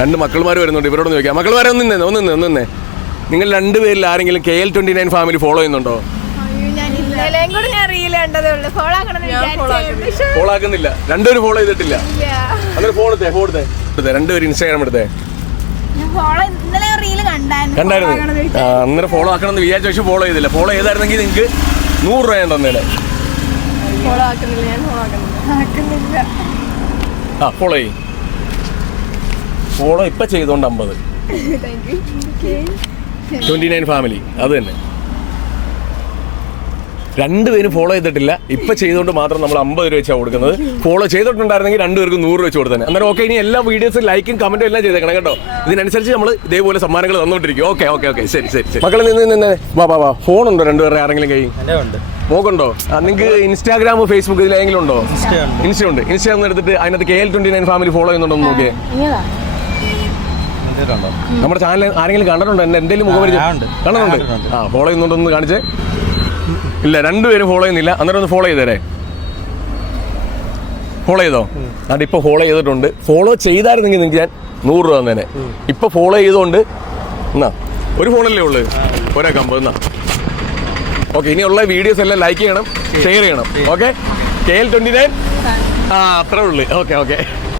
രണ്ട് മക്കൾമാർ വരുന്നുണ്ട്, ഇവരോട് ചോദിക്കാം. മക്കൾമാരെ ഒന്നിന്നേ നിങ്ങൾ രണ്ടുപേരിൽ ആരെങ്കിലും KL29 ഫാമിലി ഫോളോ ചെയ്യുന്നുണ്ടോ? ഫോളോ ആക്കുന്നില്ല, രണ്ടുപേരും ഫോളോ ചെയ്തിട്ടില്ല. അന്നേരം ഫോൺ എടുത്തേ രണ്ടുപേരും ഇൻസ്റ്റാഗ്രാം എടുത്തേ. കണ്ടായിരുന്നു. അന്നേരം ഫോളോ ആക്കണമെന്ന് വിചാരിച്ച പക്ഷെ ഫോളോ ചെയ്തില്ല. ഫോളോ ചെയ്തായിരുന്നെങ്കിൽ നിങ്ങൾക്ക് 100 രൂപ ഞാൻ തന്നേനെ. ആ ഫോളോ ചെയ്യും. ഫോളോ ഇപ്പം ചെയ്തോണ്ട് 50. 29 ഫാമിലി അത് തന്നെ. രണ്ടുപേരും ഫോളോ ചെയ്തിട്ടില്ല, ഇപ്പൊ ചെയ്തുകൊണ്ട് മാത്രം നമ്മൾ 50 രൂപ വെച്ചാണ് കൊടുക്കുന്നത്. ഫോളോ ചെയ്തിട്ടുണ്ടായിരുന്നെങ്കിൽ രണ്ടുപേർക്ക് 100 രൂപ വെച്ച് കൊടുത്തന്നെ. അന്നേരം ഓക്കെ, ഇനി എല്ലാ വീഡിയോസും ലൈക്കും കമന്റും എല്ലാം ചെയ്തേക്കണം കേട്ടോ. ഇതിനനുസരിച്ച് നമ്മൾ ഇതേപോലെ സമ്മാനങ്ങൾ തന്നോണ്ടിരിക്കും. ഓക്കെ ശരി. മക്കളെ നിന്ന് വാ. ഫോൺ ഉണ്ടോ രണ്ടുപേരുടെ ആരെങ്കിലും കൈ? നോക്കുണ്ടോ? നിങ്ങൾക്ക് ഇൻസ്റ്റാഗ്രാം ഫേസ്ബുക്ക് ഇതിലെങ്കിലും ഉണ്ടോ? ഇൻസ്റ്റ ഉണ്ട്. ഇൻസ്റ്റാഗ്രാം എടുത്തിട്ട് അതിനകത്ത് KL29 ഫാമിലി ഫോളോ ചെയ്യുന്നുണ്ടോ എന്ന് നോക്കിയേ. നമ്മുടെ ചാനൽ ആരെങ്കിലും കണ്ടിട്ടുണ്ടോ? എന്തെങ്കിലും മുഖപരിചയം കണ്ടിട്ടുണ്ട്? ആ ഫോളോ ചെയ്യുന്നുണ്ടോ എന്ന് കാണിച്ചേ. ഇല്ല, രണ്ടുപേരും ഫോളോ ചെയ്യുന്നില്ല. അന്നേരം ഒന്ന് ഫോളോ ചെയ്തേരെ. ഫോളോ ചെയ്തോ? അതിപ്പോൾ ഫോളോ ചെയ്തിട്ടുണ്ട്. ഫോളോ ചെയ്തായിരുന്നെങ്കിൽ നിങ്ങൾക്ക് ഞാൻ 100 രൂപ തന്നേനെ. ഇപ്പൊ ഫോളോ ചെയ്തോണ്ട് എന്നാ ഒരു ഫോണല്ലേ ഉള്ളു, ഒരേ കമ്പ് എന്നാ. ഓക്കെ, ഇനിയുള്ള വീഡിയോസ് എല്ലാം ലൈക്ക് ചെയ്യണം, ഷെയർ ചെയ്യണം. ഓക്കെ, KL29 അത്രേ ഉള്ളു. ഓക്കെ.